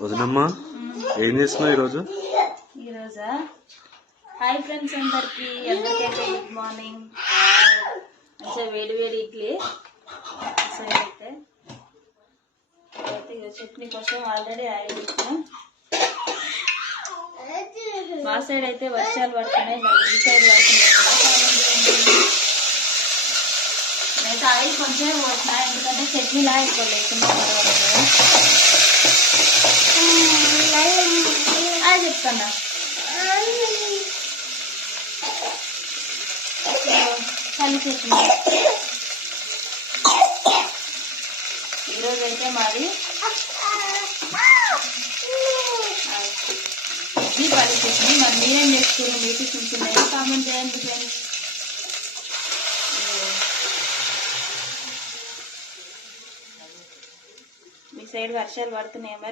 వదినమ్మా ఏం చేస్తున్నావు ఈరోజు? ఈరోజా హాయ్ ఫ్రెండ్స్ అందరికైతే గుడ్ మార్నింగ్. మంచిగా వేడి వేడి ఇడ్లీ అయితే చట్నీ కోసం ఆల్రెడీ ఆయిల్ పెట్టినా. మా సైడ్ అయితే వర్షాలు పడుతున్నాయి, మరి ఈ సైడ్ పడుతున్నాయి. నేనైతే ఆయిల్ కొంచెం పోసిన, ఎందుకంటే చట్నీలా ఎక్కువ లేకుండా పర్వాలేదు అది చెప్తాను. చల్లి చట్నీ ఈరోజైతే మాది ఇడ్లీ పల్లి చట్నీ. మరి మీరేం చేసుకుని మీ టిఫిన్స్ ఉన్నాయో కామెంట్ చేయండి ఫ్రెండ్స్. మీ సైడ్ వర్షాలు పడుతున్నాయి మరి?